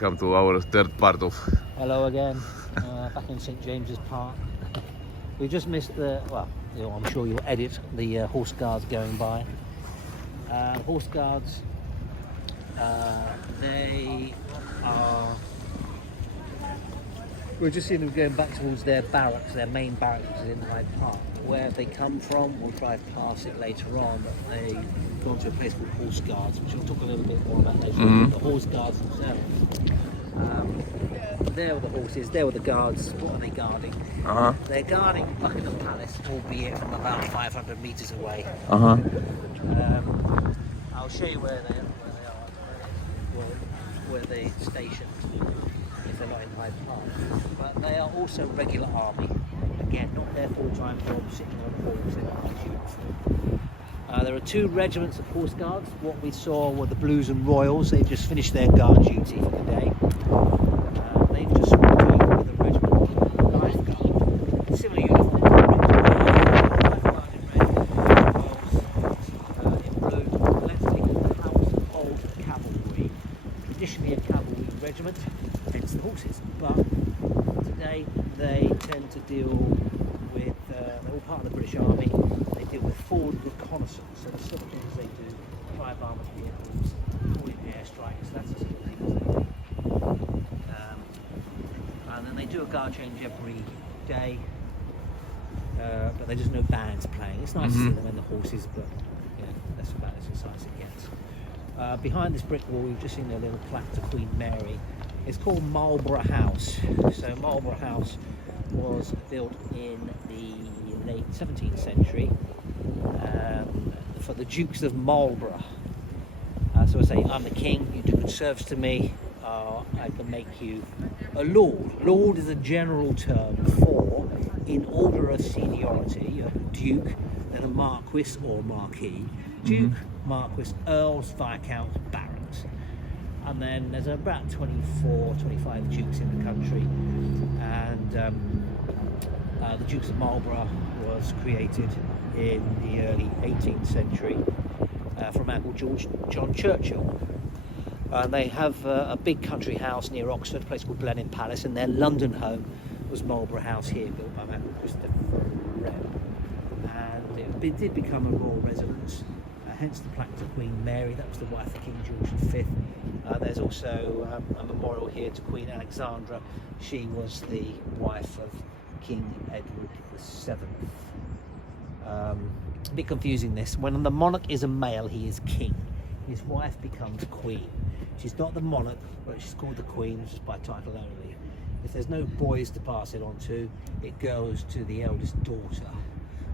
welcome to our third part of... Hello again, back in St James's Park. We just missed the, well, you know, I'm sure you'll edit the horse guards going by. Horse guards, they are... We're just seeing them going back towards their barracks, their main barracks in Hyde Park. Where they come from, we'll drive past it later on, but they've gone to a place called Horse Guards, which we'll talk a little bit more about later on. The horse guards themselves. There are the horses, there are the guards. What are they guarding? They're guarding Buckingham Palace, albeit from about 500 metres away. I'll show you where they are, where they're stationed, if they're not in Hyde Park. But they are also regular army. Again, not their full-time job, sitting on horse in a uniform. There are two regiments of horse guards. What we saw were the Blues and Royals. They've just finished their guard duty for the day. They've just swapped over with a regiment of Life Guard. Similar uniform. Life Guard in red, Royals in blue. Collectively called the House of Old Cavalry. Traditionally a cavalry regiment, hence the horses. But today they tend to deal with, they're all part of the British Army. They deal with forward reconnaissance, so the sort of things they do, drive armoured vehicles, avoid airstrikes, that's the sort of things they do. And then they do a guard change every day, but there's just no bands playing. It's nice to see them in the horses, but you know, that's about as exciting as it gets. Behind this brick wall, we've just seen a little plaque to Queen Mary. It's called Marlborough House. So Marlborough House was built in the late 17th century for the Dukes of Marlborough. So I say, I'm the king, you do good service to me, I can make you a lord. Lord is a general term for, in order of seniority, you have a duke, then a marquis or marquis. Duke, marquis, earls, viscounts, barons. And then there's about 24, 25 dukes in the country. And the Dukes of Marlborough was created in the early 18th century from a man called John Churchill. They have a big country house near Oxford, a place called Blenheim Palace, and their London home was Marlborough House here, built by a man called Christopher Wren. And it did become a royal residence, hence the plaque to Queen Mary. That was the wife of King George V. There's also a memorial here to Queen Alexandra. She was the wife of King Edward VII. A bit confusing this. When the monarch is a male, he is king. His wife becomes queen. She's not the monarch, but she's called the queen, just by title only. If there's no boys to pass it on to, it goes to the eldest daughter,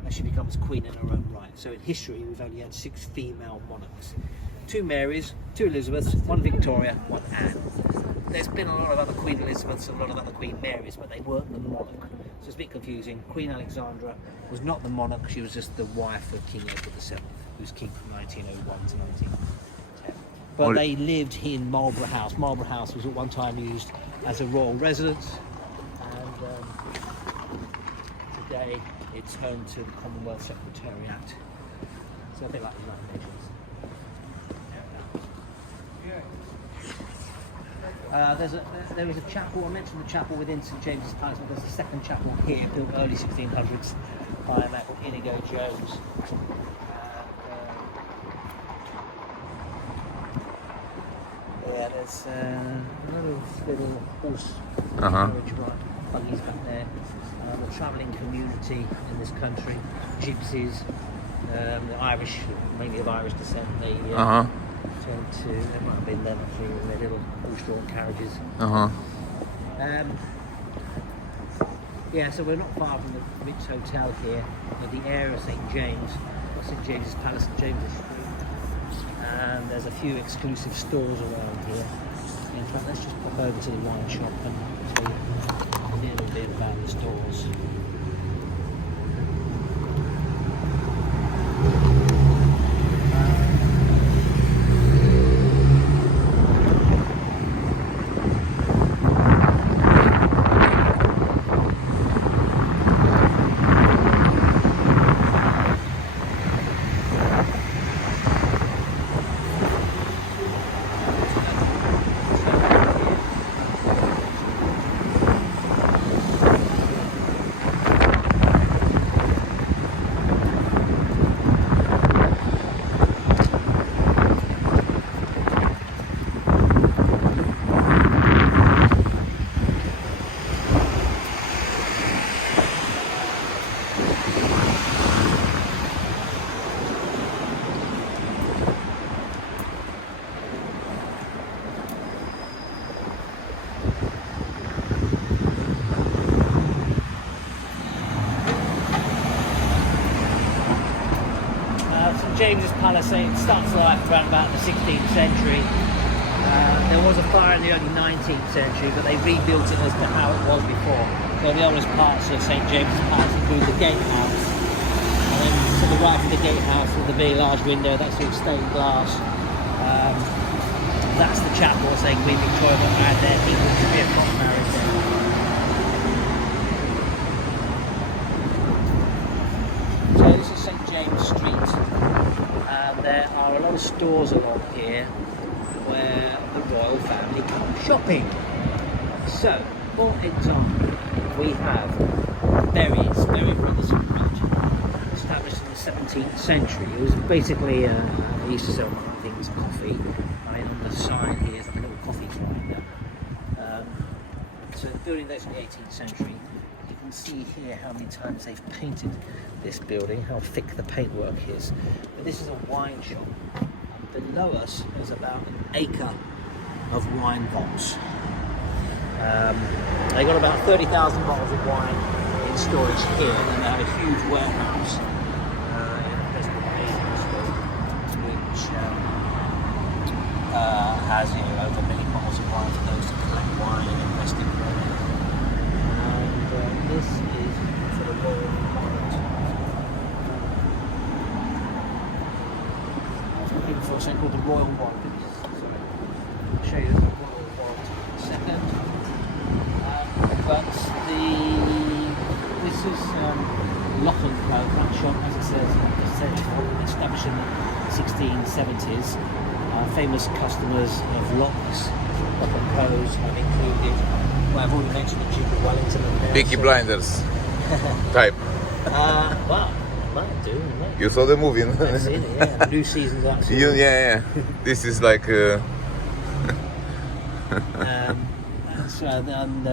and she becomes queen in her own right. So in history, we've only had 6 female monarchs. 2 Marys, 2 Elizabeths, 1 Victoria, 1 Anne. There's been a lot of other Queen Elizabeths and a lot of other Queen Marys, but they weren't the monarch. So it's a bit confusing. Queen Alexandra was not the monarch, she was just the wife of King Edward VII, who was king from 1901 to 1910. But they lived in Marlborough House. Marlborough House was at one time used as a royal residence, and today it's home to the Commonwealth Secretariat. So a bit like the United Nations. There is a chapel, I mentioned the chapel within St James's Palace, but there's a second chapel here, built early 1600s by a man called Inigo Jones. Yeah, there's a lot of little horse carriage buggies back there. The travelling community in this country, gypsies, the Irish, mainly of Irish descent, they tend to, there might have been them actually in their little horse-drawn carriages. Yeah, so we're not far from the Ritz Hotel here, at the area of St James's Palace, St James's Street. And there's a few exclusive stores around here. In fact, let's just pop over to the wine shop and tell you a little bit about the stores. James's Palace, it starts life around about the 16th century. There was a fire in the early 19th century, but they rebuilt it as to how it was before. So the oldest parts of St James's Palace include the gatehouse, and then to the right of the gatehouse with the very large window, that's all stained glass. That's the chapel, say Queen Victoria had there. People to be not married there. So this is St James Street, and there are a lot of stores along here where the royal family come shopping. So, for example, we have Berry's, Berry Brothers and Bread, established in the 17th century. It was basically, they used to sell, I think it was coffee. I mean, on the side here is like a little coffee grinder. So the building dates from the 18th century. You can see here how many times they've painted this building, how thick the paintwork is. But this is a wine shop. Below us is about an acre of wine vaults. They got about 30,000 bottles of wine in storage here, and then they have a huge warehouse in Preston which has over a million bottles of wine for those to collect wine and invest in wine. And this is for the Royal Warrant. For something called the Royal Warrant. I'll show you the Royal Warrant in a second. But this is Lock and Co. That shop, as it says, established in the 1670s. Famous customers of Locks, Lock and Co's have included, well, I've already mentioned the Duke of Wellington. Peaky Blinders type. Well, might do. Might. You saw the movie? I've seen it, yeah. New season's out. Yeah. This is like...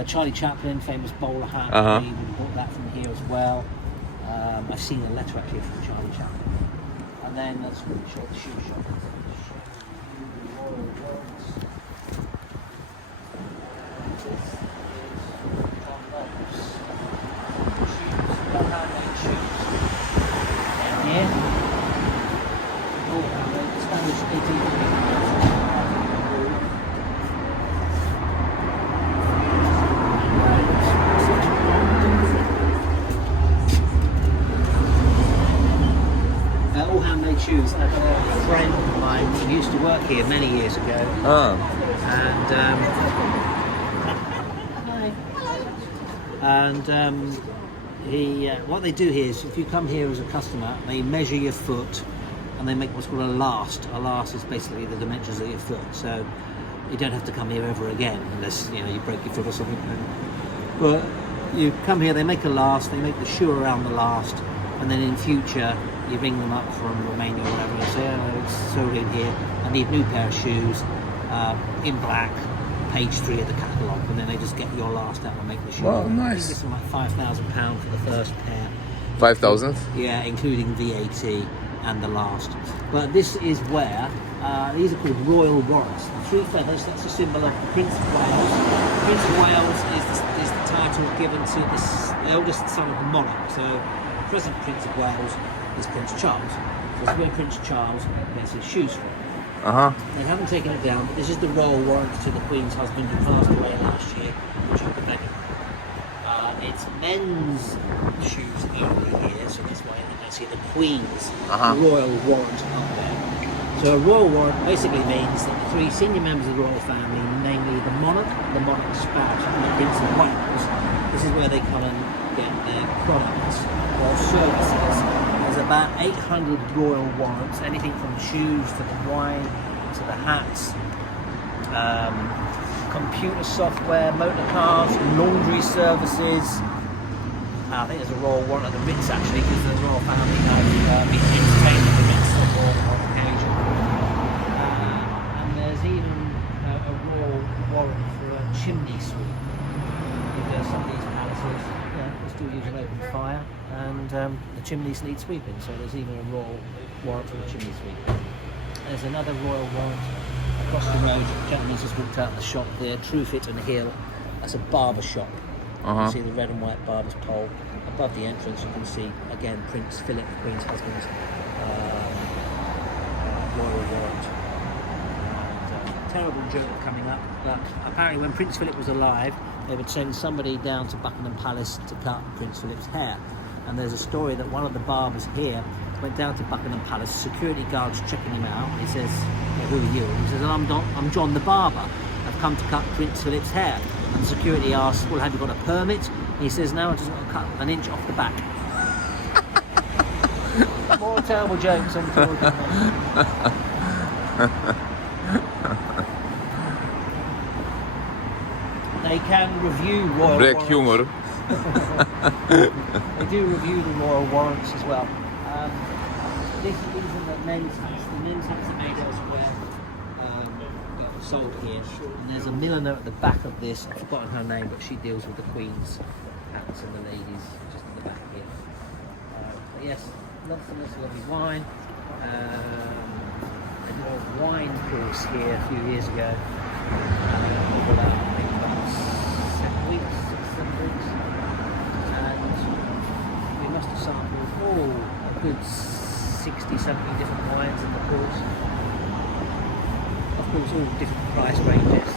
Charlie Chaplin, famous bowler hat. We would have bought that from here as well. I've seen a letter actually from Charlie Chaplin. And then let's show the shoe shop. Shoes. I've got a friend of mine who used to work here many years ago. And he, what they do here is, if you come here as a customer, they measure your foot and they make what's called a last. A last is basically the dimensions of your foot. So you don't have to come here ever again unless you break your foot or something. But you come here, they make a last, they make the shoe around the last, and then in future you ring them up from Romania or whatever and say, it's sold in here, I need a new pair of shoes in black, page 3 of the catalogue, and then they just get your last out and make the shoe. Wow, nice. I think nice. this is like £5,000 for the first pair. 5,000? Yeah, including VAT and the last. But this is where, these are called royal warrants. The 3 feathers, that's a symbol of the Prince of Wales. Prince of Wales is the title given to the eldest son of the monarch. So present Prince of Wales is Prince Charles. So this is where Prince Charles gets his shoes from. They haven't taken it down, but this is the royal warrant to the Queen's husband who passed away last year, the Duke of Marlborough. It's men's shoes only here, so that's why you can see the Queen's royal warrant up there. So a royal warrant basically means that the 3 senior members of the royal family, namely the monarch, the monarch's spouse, and the Prince of Wales, this is where they come and get their products or services. There's about 800 royal warrants, anything from shoes to the wine to the hats, computer software, motor cars, laundry services. I think there's a royal warrant at the Ritz actually, because the royal family have been entertained at the Ritz on occasion. And there's even a royal warrant for a chimney sweep. Because some of these palaces still use an open fire, and the chimneys need sweeping, so there's even a royal warrant for the chimney sweep. There's another royal warrant across the road. The gentleman's just walked out of the shop there, Truefit and Hill. That's a barber shop. You can see the red and white barber's pole. Above the entrance you can see, again, Prince Philip, the Queen's husband, royal warrant. And, terrible joke coming up, but apparently when Prince Philip was alive, they would send somebody down to Buckingham Palace to cut Prince Philip's hair. And there's a story that one of the barbers here went down to Buckingham Palace, security guards checking him out. He says, well, who are you? He says, I'm John the barber. I've come to cut Prince Philip's hair. And the security asks, well, have you got a permit? And he says, no, I just want to cut an inch off the back. More terrible jokes on the They can review royal Black warrants. humor. They do review the royal warrants as well. These are the men's hats. The men's hats are made elsewhere. Got sold here. And there's a milliner at the back of this. I've forgotten her name, but she deals with the Queen's hats and the ladies just at the back here. But yes, lots and lots of lovely wine. They did a wine course here a few years ago. Over about, I think about 7 weeks, 6-7 weeks. And we must have sampled a good 60, 70 different wines in the course. Of course, all different price ranges.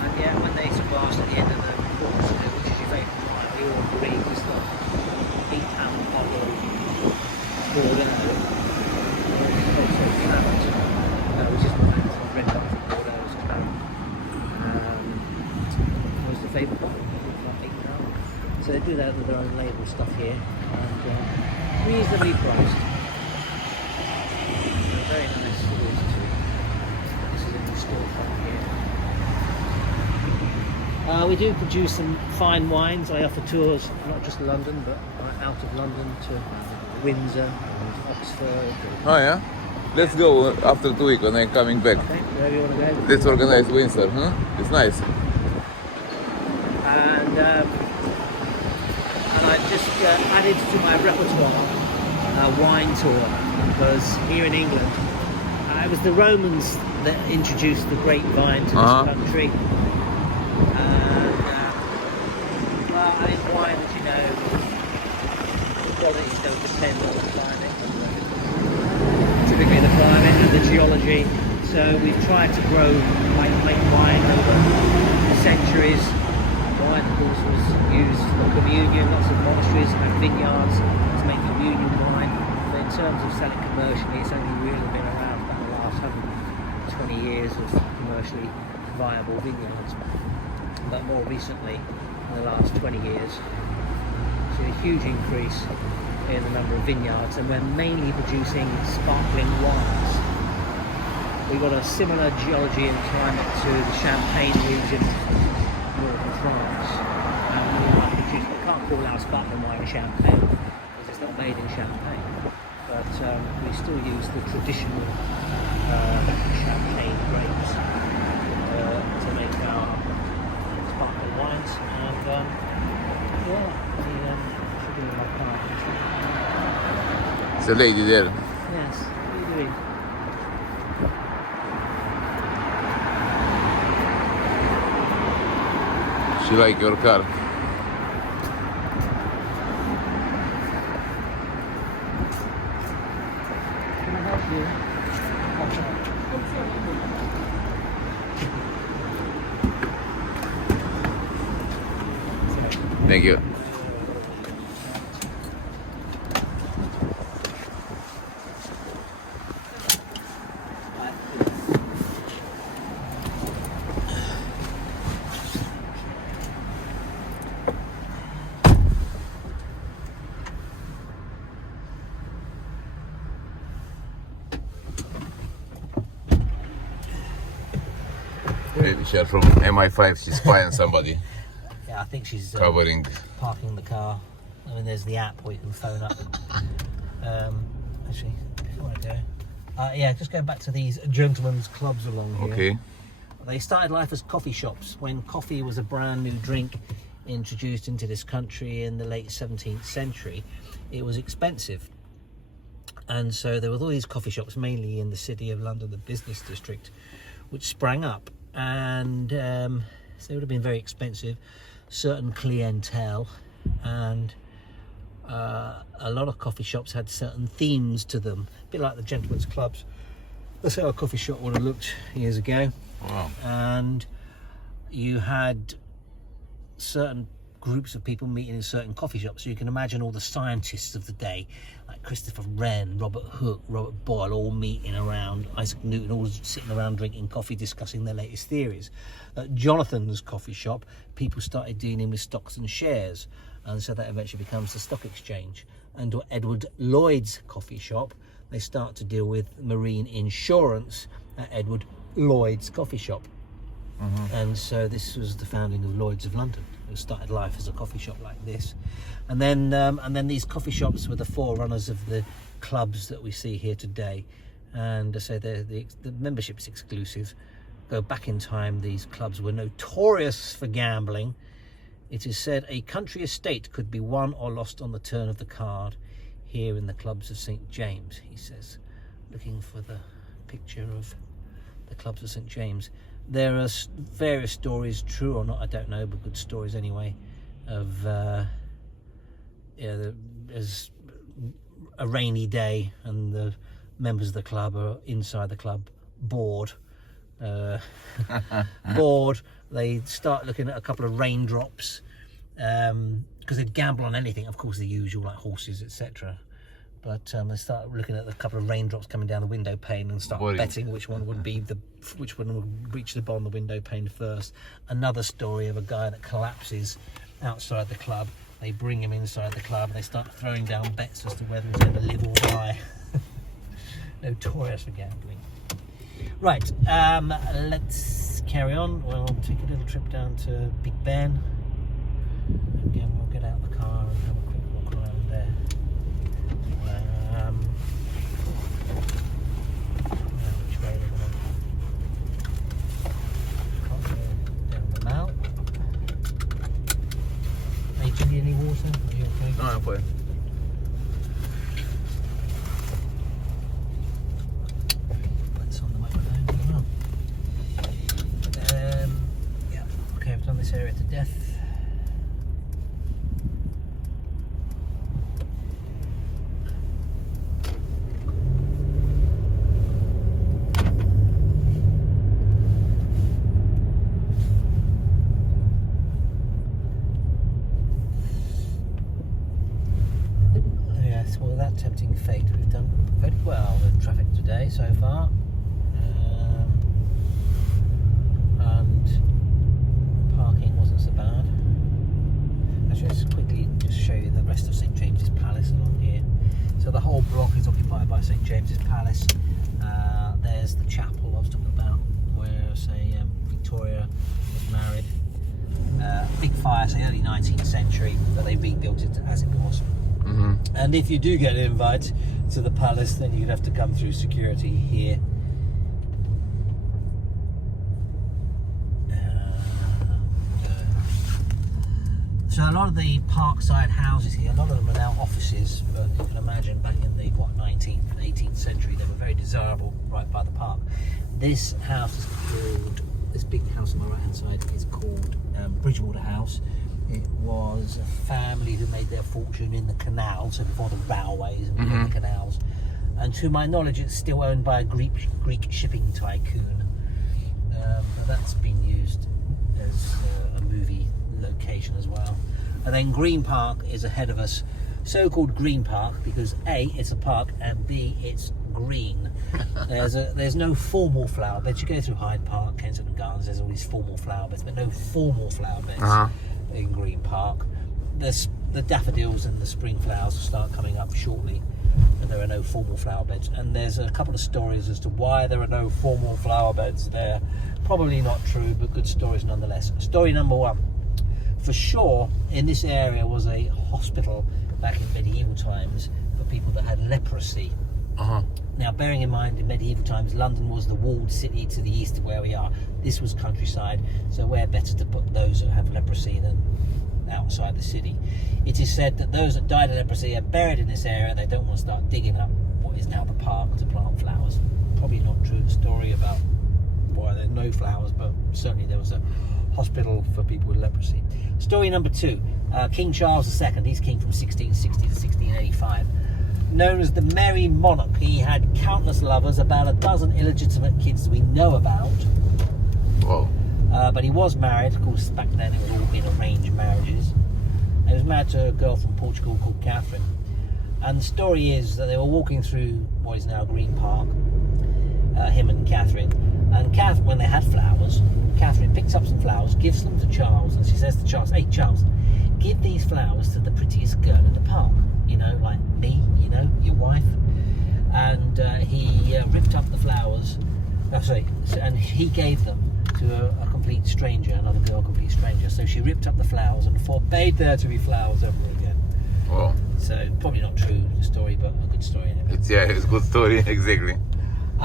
And yeah, when they sort of asked at the end of the course, which is your favourite wine, we all agreed it's the £8 bottle of Bordeaux. Which is mine, so I've read up from Bordeaux as well. Was the favourite one, so they do that with their own label stuff here, and reasonably priced. Very nice stores too. This is a new storefront here. We do produce some fine wines. I offer tours, not just London, but out of London to Windsor and Oxford. Oh yeah? Let's go after 2 weeks when I'm coming back. Okay, wherever you want to go. Let's organize Windsor, huh? It's nice. And I just added to my repertoire a wine tour, because here in England it was the Romans that introduced the grapevine to this country. And well, I think wine, as you know, the qualities don't depend on the climate, typically the climate and the geology. So we've tried to grow make wine over the centuries. Wine, of course, was used for communion. Lots of monasteries and vineyards to make communion wine. But in terms of selling commercially, it's only really been around about the last 120 years of commercially viable vineyards. But more recently, in the last 20 years, we've seen a huge increase in the number of vineyards, and we're mainly producing sparkling wines. We've got a similar geology and climate to the Champagne region, northern France. We can't call our sparkling wine Champagne because it's not made in Champagne, but we still use the traditional Champagne grapes to make our sparkling wines. And yeah, should be in my car. It's a lady there. Yes, what are you doing? She like your car. Can I help you? Thank you. Maybe she's from MI5, she's spying somebody. Yeah, I think she's Covering. parking the car. I mean, there's the app where you can phone up. Actually, before I go, yeah, just going back to these gentlemen's clubs along here. Okay. They started life as coffee shops when coffee was a brand new drink introduced into this country in the late 17th century. It was expensive, and so there were all these coffee shops, mainly in the city of London, the business district, which sprang up, and so they would have been very expensive, certain clientele, and a lot of coffee shops had certain themes to them, a bit like the gentlemen's clubs. That's how a coffee shop would have looked years ago. Wow. And you had certain groups of people meeting in certain coffee shops. So you can imagine all the scientists of the day, like Christopher Wren, Robert Hooke, Robert Boyle, all meeting around, Isaac Newton, all sitting around drinking coffee, discussing their latest theories. At Jonathan's coffee shop, people started dealing with stocks and shares, and so that eventually becomes the stock exchange. And at Edward Lloyd's coffee shop, they start to deal with marine insurance at Edward Lloyd's coffee shop. And so this was the founding of Lloyd's of London. It started life as a coffee shop like this, and then these coffee shops were the forerunners of the clubs that we see here today. And so the membership's exclusive. Go back in time, these clubs were notorious for gambling. It is said a country estate could be won or lost on the turn of the card. Here in the clubs of St James, he says, looking for the picture of the clubs of St James. There are various stories, true or not, I don't know, but good stories anyway, of there's a rainy day and the members of the club are inside the club, bored. Bored. They start looking at a couple of raindrops, because they'd gamble on anything, of course, the usual, like horses, etc. But they start looking at a couple of raindrops coming down the window pane and start betting which one would reach the bottom of the window pane first. Another story of a guy that collapses outside the club. They bring him inside the club and they start throwing down bets as to whether he's going to live or die. Notorious for gambling. Right, let's carry on. We'll take a little trip down to Big Ben. Again, we'll get out of the car and have a quick walk around there. Which way we're going to down the mount. Hey, do you need any water? Are you okay? No, I'm fine. That's on the microphone as well. Yeah, okay, I've done this area to death. Well, that tempting fate, we've done very well with traffic today so far, and parking wasn't so bad. Actually, let's quickly just show you the rest of St James's Palace along here. So the whole block is occupied by St James's Palace. There's the chapel I was talking about, where, say, Victoria was married. Big fire, say early 19th century, but they rebuilt it as it was. And if you do get an invite to the palace, then you'd have to come through security here. So a lot of the parkside houses here, a lot of them are now offices, but you can imagine back in the 19th and 18th century they were very desirable right by the park. This house is called, this big house on my right hand side is called Bridgewater House. It was a family who made their fortune in the canal, so before the railways and the canals. And to my knowledge, it's still owned by a Greek shipping tycoon. But that's been used as a movie location as well. And then Green Park is ahead of us. So-called Green Park because A, it's a park, and B, it's green. There's no formal flower beds. You go through Hyde Park, Kensington Gardens, there's all these formal flower beds, but no formal flower beds. In Green Park. The daffodils and the spring flowers will start coming up shortly, but there are no formal flower beds. And there's a couple of stories as to why there are no formal flower beds there. Probably not true, but good stories nonetheless. Story number one. For sure, in this area was a hospital back in medieval times for people that had leprosy. Now, bearing in mind, in medieval times, London was the walled city to the east of where we are. This was countryside, so where better to put those who have leprosy than outside the city. It is said that those that died of leprosy are buried in this area. They don't want to start digging up what is now the park to plant flowers. Probably not true, the story about why there are no flowers, but certainly there was a hospital for people with leprosy. Story number two, King Charles II, he's king from 1660 to 1685. known as the Merry Monarch. He had countless lovers, about a dozen illegitimate kids we know about. Whoa. But he was married. Of course, back then it was all been arranged marriages. He was married to a girl from Portugal called Catherine. And the story is that they were walking through what is now Green Park, him and Catherine. And Catherine, when they had flowers, Catherine picks up some flowers, gives them to Charles, and she says to Charles, "Hey Charles, give these flowers to the prettiest girl in the park. You know, like me, you know, your wife." And he ripped up the flowers. And he gave them to a complete stranger, another girl, complete stranger. So she ripped up the flowers and forbade there to be flowers ever again. Wow. So probably not true the story, but a good story anyway. It's a good story, exactly.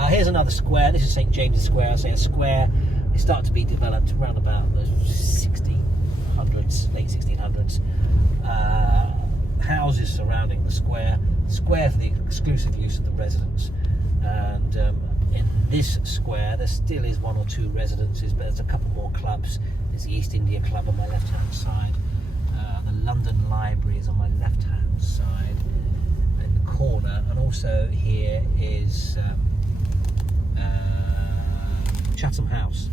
Here's another square. This is St James's Square. I say a square. It started to be developed around about the 1600s, late 1600s. Houses surrounding the square. Square for the exclusive use of the residents. And in this square, there still is one or two residences, but there's a couple more clubs. There's the East India Club on my left-hand side. The London Library is on my left-hand side in the corner, and also here is Chatham House.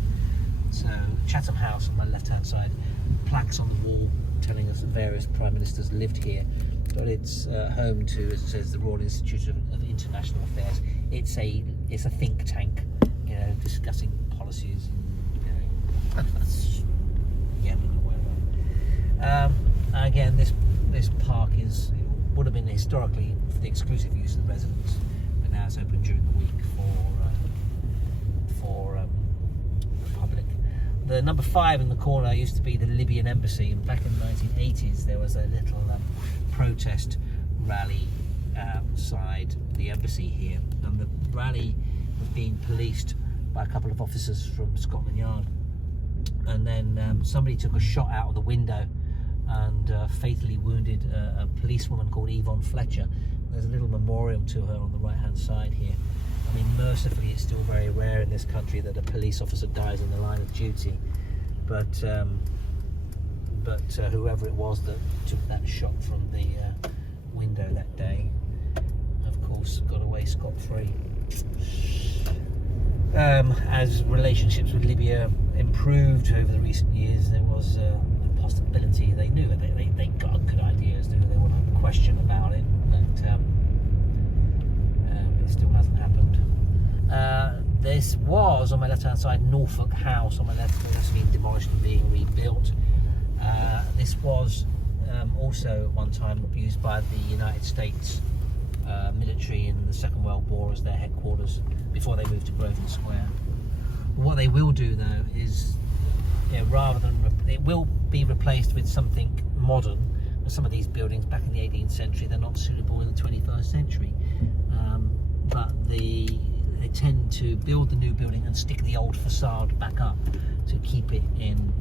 So Chatham House on my left-hand side, plaques on the wall telling us that various prime ministers lived here. But it's home to, as it says, the Royal Institute of International Affairs. It's a think tank, you know, discussing policies. And, you know, yeah, we're not aware of that. Again, this park would have been historically for the exclusive use of the residents, but now it's open during the week for the public. The number 5 in the corner used to be the Libyan embassy, and back in the 1980s there was a little protest rally outside the embassy here, and the rally was being policed by a couple of officers from Scotland Yard, and then somebody took a shot out of the window and fatally wounded a policewoman called Yvonne Fletcher. There's a little memorial to her on the right hand side here. I mean, mercifully, it's still very rare in this country that a police officer dies in the line of duty, but whoever it was that took that shot from the window that day, of course, got away scot-free. As relationships with Libya improved over the recent years, there was a possibility, they knew that they got a good idea as to who they want to question about it, but it still hasn't happened. This was, on my left-hand side, Norfolk House. On my left, that's been demolished and being rebuilt. This was also at one time used by the United States military in the Second World War as their headquarters before they moved to Grosvenor Square. What they will do, though, is rather than it will be replaced with something modern. Some of these buildings back in the 18th century, they're not suitable in the 21st century, but they tend to build the new building and stick the old facade back up to keep it in,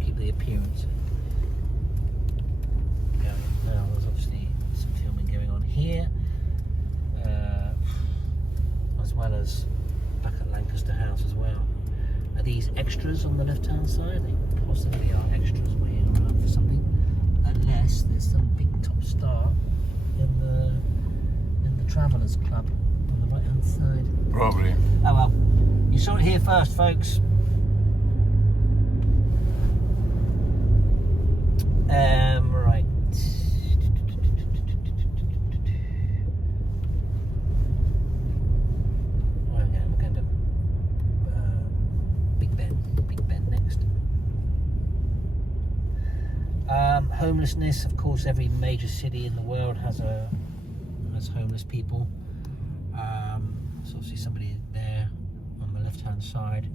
keep the appearance going. Now there's obviously some filming going on here, as well as back at Lancaster House as well. Are these extras on the left-hand side? They possibly are extras waiting around for something, unless there's some big top star in the Travellers Club on the right-hand side. Probably. Oh well, you saw it here first, folks. Right. We're going to Big Ben next. Homelessness, of course, every major city in the world has homeless people. So obviously somebody there on the left-hand side.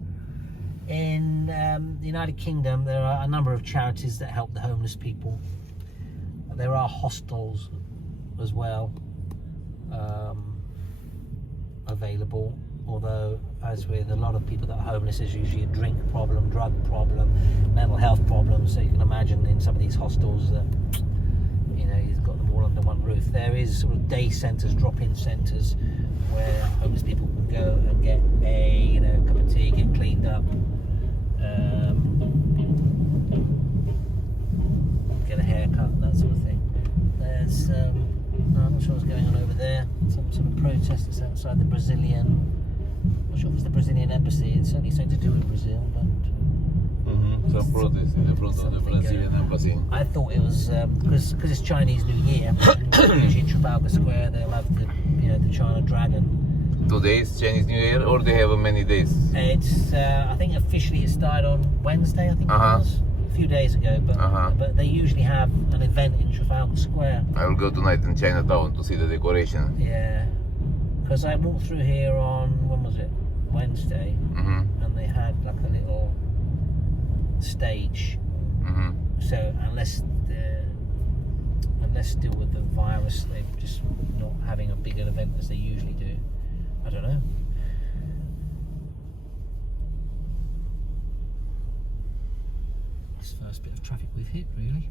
In the United Kingdom, there are a number of charities that help the homeless people. There are hostels as well available, although as with a lot of people that are homeless, there's usually a drink problem, drug problem, mental health problem, so you can imagine in some of these hostels that you've got them all under one roof. There is sort of day centres, drop-in centres where homeless people can go and get a cup of tea, get cleaned up, get a haircut, that sort of thing. There's not sure what's going on over there. Some sort of protest that's outside the Brazilian. I'm not sure if it's the Brazilian embassy. It's certainly something to do with Brazil, but. Some protest in the front of the Brazilian embassy. I thought it was because it's Chinese New Year. Usually in Trafalgar Square they'll have the the China Dragon. Today is Chinese New Year, or they have many days? It's I think officially it started on Wednesday. I think it was a few days ago, but they usually have an event in Trafalgar Square. I will go tonight in Chinatown to see the decoration. Yeah, because I walked through here on when was it? Wednesday, and they had like a little stage. So unless still with the virus, they're just not having a big an event as they usually do. I don't know. This first bit of traffic we've hit, really.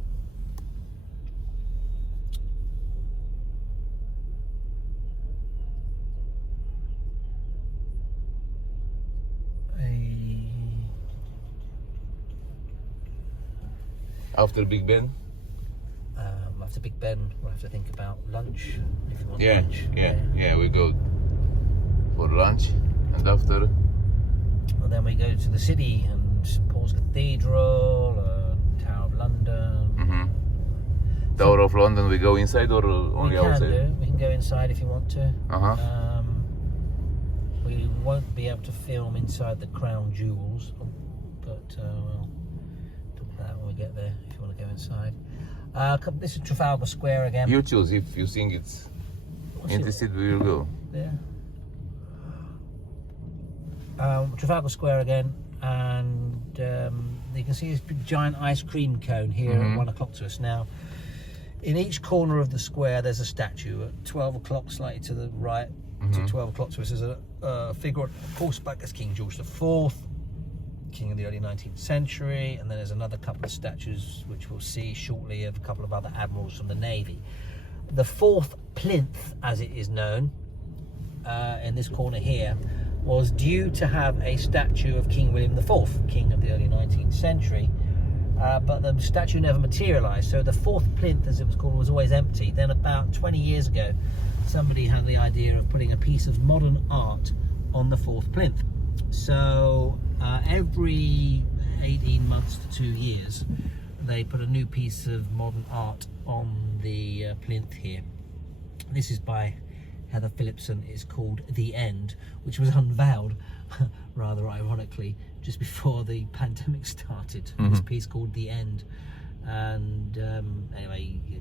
After Big Ben? After Big Ben, we'll have to think about lunch. If you want lunch. Yeah, we go for lunch, and after? And then we go to the city and St Paul's Cathedral, Tower of London. Tower of London, we go inside or only outside? We can go inside if you want to. Uh-huh. We won't be able to film inside the Crown Jewels, but we'll talk about that when we get there, if you want to go inside. This is Trafalgar Square again. You choose, if you think it's interested, we will go. Yeah. Trafalgar Square again, and you can see this big giant ice cream cone here at 1 o'clock to us now. In each corner of the square there's a statue. At 12 o'clock, slightly to the right, to 12 o'clock to us, there's a figure on horseback as King George IV, king of the early 19th century, and then there's another couple of statues which we'll see shortly of a couple of other admirals from the Navy. The fourth plinth, as it is known, in this corner here, was due to have a statue of King William IV, king of the early 19th century, but the statue never materialised, so the fourth plinth, as it was called, was always empty. Then about 20 years ago, somebody had the idea of putting a piece of modern art on the fourth plinth. So every 18 months to 2 years, they put a new piece of modern art on the plinth here. This is by Heather Phillipson. It's called The End, which was unveiled rather ironically just before the pandemic started. This piece called The End, and anyway, you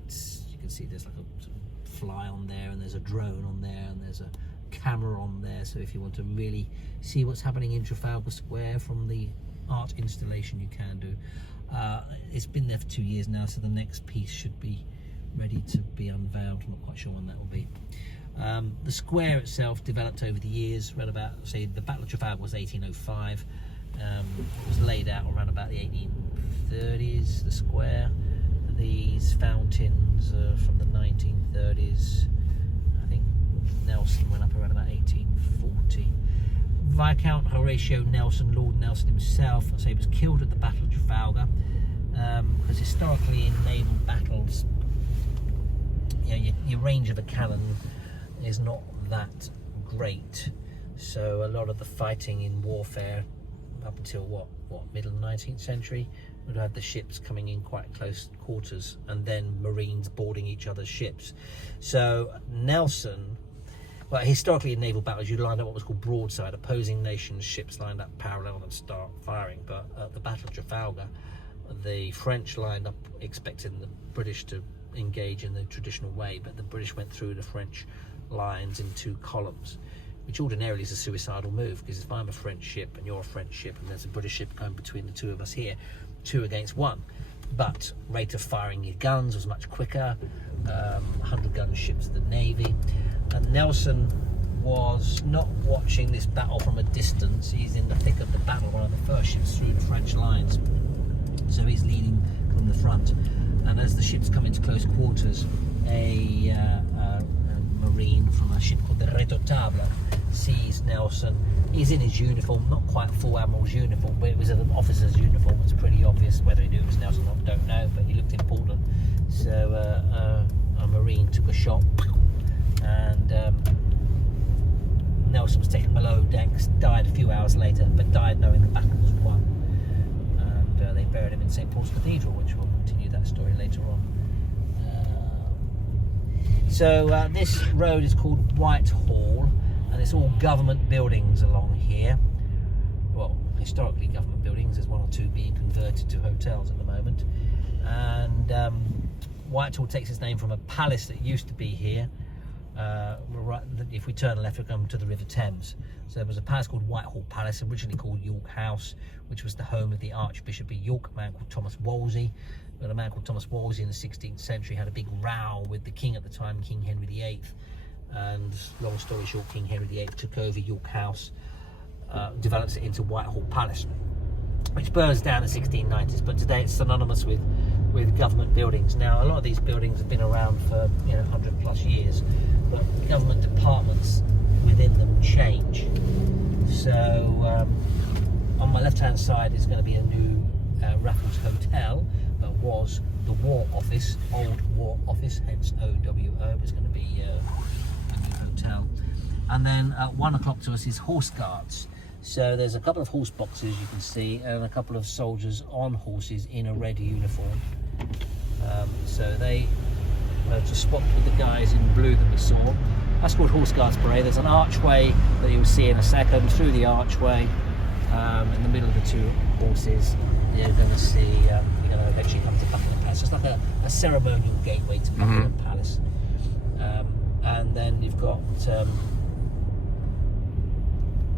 can see there's like a sort of fly on there, and there's a drone on there, and there's a camera on there, so if you want to really see what's happening in Trafalgar Square from the art installation, you can do. It's been there for 2 years now, so the next piece should be ready to be unveiled. I'm not quite sure when that will be. The square itself developed over the years, around about, say, the Battle of Trafalgar was 1805. It was laid out around about the 1830s, the square. These fountains are from the 1930s. I think Nelson went up around about 1840. Viscount Horatio Nelson, Lord Nelson himself, I say, was killed at the Battle of Trafalgar, because historically in naval battles, your range of a cannon is not that great, so a lot of the fighting in warfare up until what middle 19th century would have the ships coming in quite close quarters, and then Marines boarding each other's ships. So Nelson, well, historically in naval battles you lined up what was called broadside, opposing nations' ships lined up parallel and start firing, but at the Battle of Trafalgar the French lined up expecting the British to engage in the traditional way, but the British went through the French lines in 2 columns, which ordinarily is a suicidal move, because if I'm a French ship and you're a French ship and there's a British ship going between the two of us here, 2 against 1, but rate of firing your guns was much quicker, 100 gun ships of the Navy, and Nelson was not watching this battle from a distance. He's in the thick of the battle, one of the first ships through the French lines, so he's leading from the front, and as the ships come into close quarters, a Marine from a ship called the Redoutable sees Nelson. He's in his uniform, not quite full admiral's uniform, but it was an officer's uniform. It's pretty obvious. Whether he knew it was Nelson or not, don't know, but he looked important. So a Marine took a shot and Nelson was taken below decks, died a few hours later, but died knowing the battle was won. And they buried him in St Paul's Cathedral, which we'll continue that story later on. So this road is called Whitehall, and it's all government buildings along here. Well, historically government buildings. There's one or two being converted to hotels at the moment. And Whitehall takes its name from a palace that used to be here. If we turn left, we come to the River Thames. So there was a palace called Whitehall Palace, originally called York House, which was the home of the Archbishop of York, a man called Thomas Wolsey. But a man called Thomas Wolsey in the 16th century had a big row with the king at the time, King Henry VIII. And long story short, King Henry VIII took over York House, develops it into Whitehall Palace, which burns down in the 1690s, but today it's synonymous with government buildings. Now, a lot of these buildings have been around for 100 plus years, but government departments within them change. So on my left hand side is going to be a new Raffles Hotel, but was the War Office, Old War Office, hence OWO. It's going to be a new hotel. And then at 1 o'clock to us is Horse Guards. So there's a couple of horse boxes you can see, and a couple of soldiers on horses in a red uniform. So they just swapped with the guys in blue that we saw. That's called Horse Guards Parade. There's an archway that you'll see in a second. Through the archway, in the middle of the two horses, you're going to see, you're going to eventually come to Buckingham Palace. It's like a ceremonial gateway to Buckingham Palace. And then you've got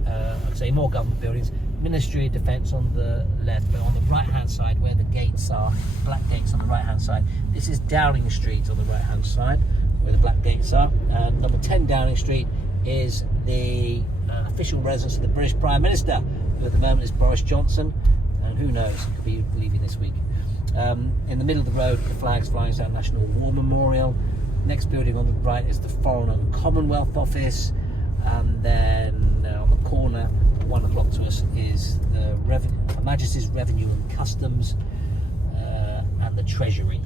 I'd say more government buildings. Ministry of Defence on the left, but on the right hand side where the gates are, black gates on the right hand side, this is Downing Street on the right hand side where the black gates are, and number 10 Downing Street is the official residence of the British Prime Minister, who at the moment is Boris Johnson, and who knows, he could be leaving this week. In the middle of the road, the flags flying down National War Memorial. Next building on the right is the Foreign and Commonwealth Office, and then on the corner, 1 o'clock to us, is the Her Majesty's Revenue and Customs and the Treasury,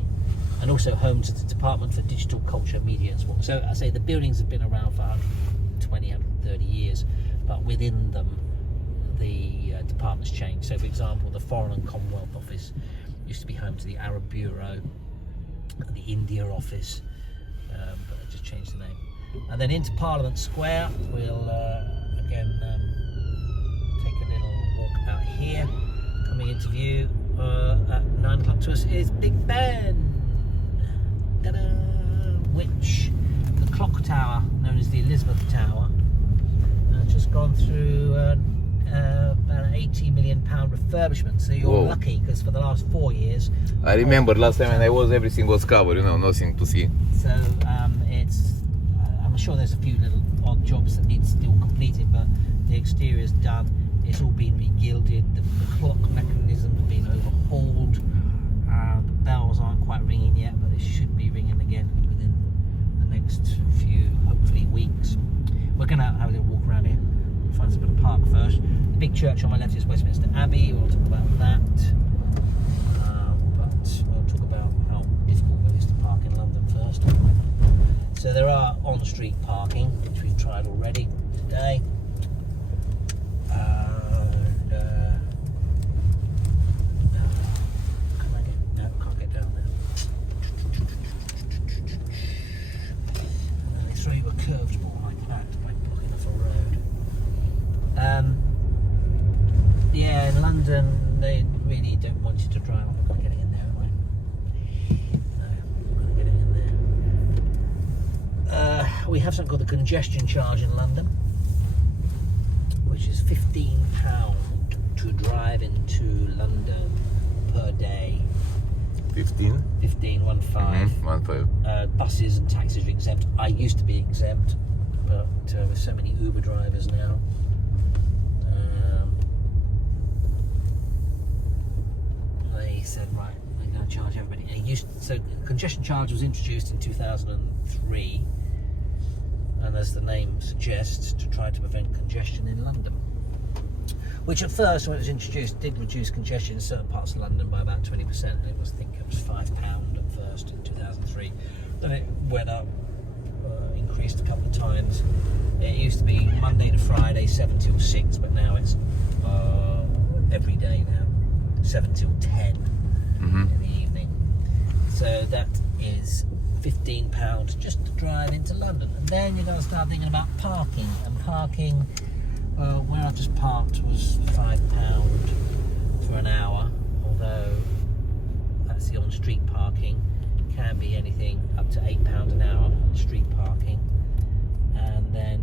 and also home to the Department for Digital Culture, Media and Sport. So I say the buildings have been around for 120, 130 years, but within them the departments change. So for example, the Foreign and Commonwealth Office used to be home to the Arab Bureau, the India Office, but I just changed the name. And then into Parliament Square, we'll again take a little walk out here. Coming into view at 9 o'clock to us is Big Ben, ta-da! Which the clock tower, known as the Elizabeth Tower, has just gone through about an £80 million refurbishment. So you're lucky, because for the last 4 years, I remember last time when I was, everything was covered, nothing to see. So it's I'm sure there's a few little odd jobs that need still completed, but the exterior's done. It's all been re-gilded. The clock mechanism has been overhauled. The bells aren't quite ringing yet, but they should be ringing again within the next few, hopefully, weeks. We're going to have a little walk around here, find some little park first. The big church on my left is Westminster Abbey. We'll talk about that. But we'll talk about how difficult it is to park in London first. So there are on-street parking, which we've tried already today. Can't get down there. And they throw you a curved ball like that by blocking off a road. Yeah, in London they really don't want you to drive. I'm not going to get it in there, am I? No, I'm not going to get it in there. We have something called the Congestion Charge in London, which is £15 to drive into London per day. 15? 15, 1.5. Buses and taxis are exempt. I used to be exempt, but with so many Uber drivers now, they said, right, we're going to charge everybody. So Congestion Charge was introduced in 2003, and as the name suggests, to try to prevent congestion in London, which at first, when it was introduced, did reduce congestion in certain parts of London by about 20%. I think it was £5 at first in 2003. Then it went up, increased increased a couple of times. It used to be Monday to Friday 7 till 6, but now it's every day now 7 till 10 in the evening. So that is £15 just to drive into London, and then you're going to start thinking about parking. And parking, where I've just parked was £5 for an hour, although that's the on-street parking. Can be anything up to £8 an hour on street parking. And then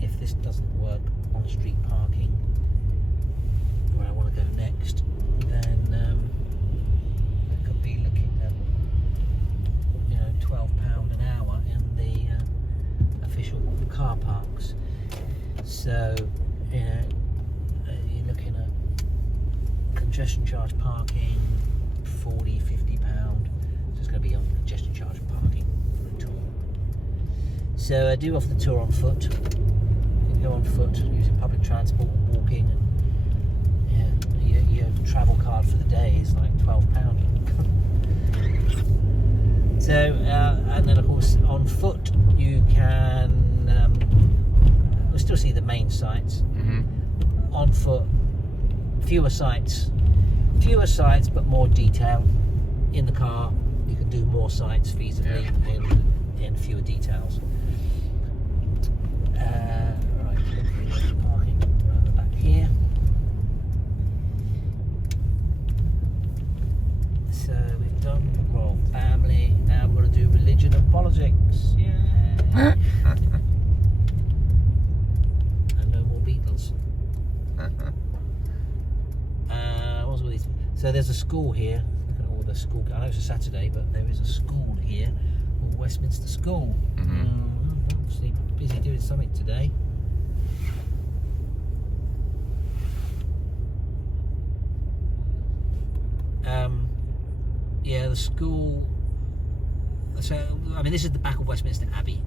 if this doesn't work on street parking where I want to go next, then I could be looking at, you know, £12 an hour in the official car parks. So, you know, you're looking at congestion charge parking, £40–50. So it's going to be on congestion charge parking for a tour. So I do offer the tour on foot. You can go on foot using public transport and walking. And your travel card for the day is like £12. So, and then of course on foot you can we'll still see the main sites. On foot, fewer sites but more detail. In the car you can do more sites feasibly in fewer details. Right, parking around the back here. So we've done royal family. Now we're going to do religion and politics. Yeah. And no more Beatles. What's all these? So there's a school here. Look at all the school. I know it's a Saturday, but there is a school here called Westminster School. Obviously busy doing something today. Yeah, the school. So I mean, this is the back of Westminster Abbey.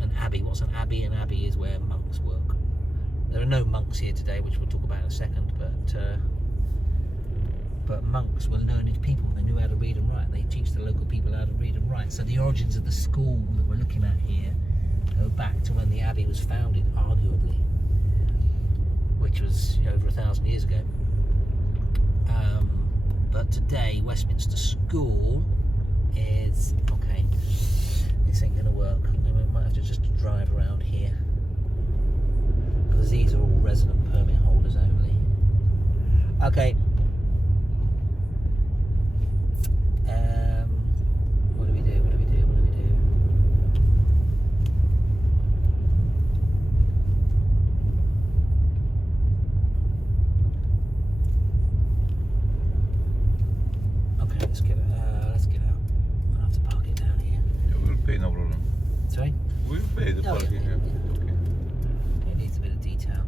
An abbey. What's an abbey? An abbey is where monks work. There are no monks here today, which we'll talk about in a second. But monks were learned people. They knew how to read and write. They teach the local people how to read and write. So the origins of the school that we're looking at here go back to when the abbey was founded, arguably, which was over 1,000 years ago. But today, Westminster School is okay. This ain't going to work. We might have to just drive around here because these are all resident permit holders only. Okay. What do we do? Okay, let's get out. I'll have to park it down here. Yeah, we'll pay, no problem. Sorry? We'll pay the parking. Yeah. Okay. It needs a bit of detail.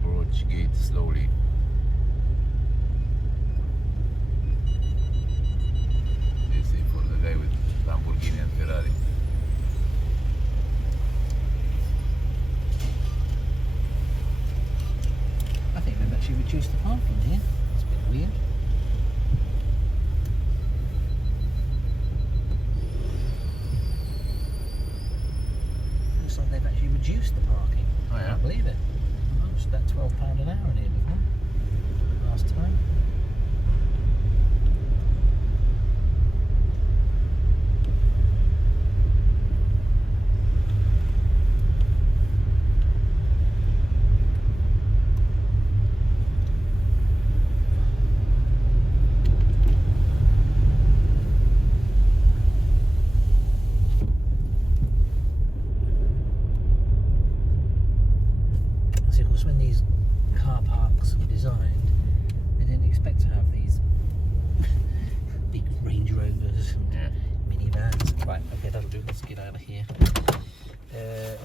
Approach gate slowly. This is for the guy with Lamborghini and Ferrari. I think they've actually reduced the parking here. It's a bit weird. Looks like they've actually reduced the parking. Oh, I yeah? can't believe it. Oh, it's about £12 an hour in here before. Last time. So of course when these car parks were designed, they didn't expect to have these big Range Rovers and Yeah. minivans. Right, okay, that'll do. Let's get out of here. Right.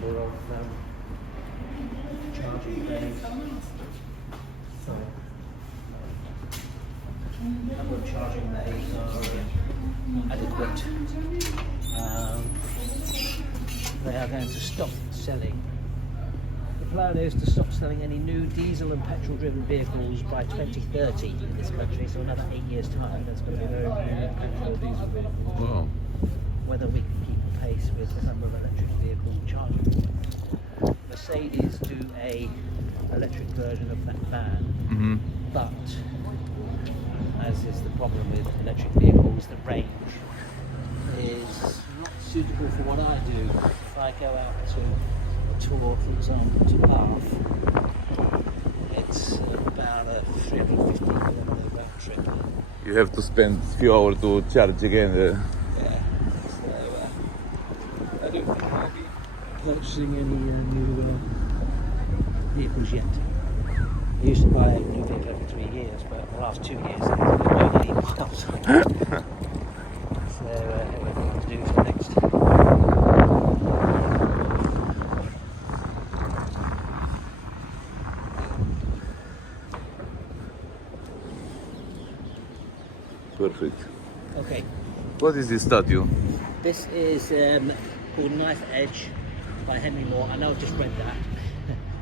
number of charging bays. Sorry. The number of charging bays are adequate. They are going to stop selling. The plan is to stop selling any new diesel and petrol driven vehicles by 2030 in this country, so another 8 years' time. That's going to be very few petrol or diesel vehicles. Wow. Whether we can keep pace with the number of electric vehicle charging points. Mercedes do a electric version of that van, but as is the problem with electric vehicles, the range is not suitable for what I do. If I go out to a tour, for example, to Bath, it's about a 350 kilometre round trip. You have to spend a few hours to charge again. Yeah, so I don't think I'll be purchasing any new vehicles yet. I used to buy a new vehicle every 3 years, but the last 2 years I've been going 80 miles. So everything to do for next. Perfect. Okay. What is this statue? This is called Knife Edge by Henry Moore. I know I've just read that.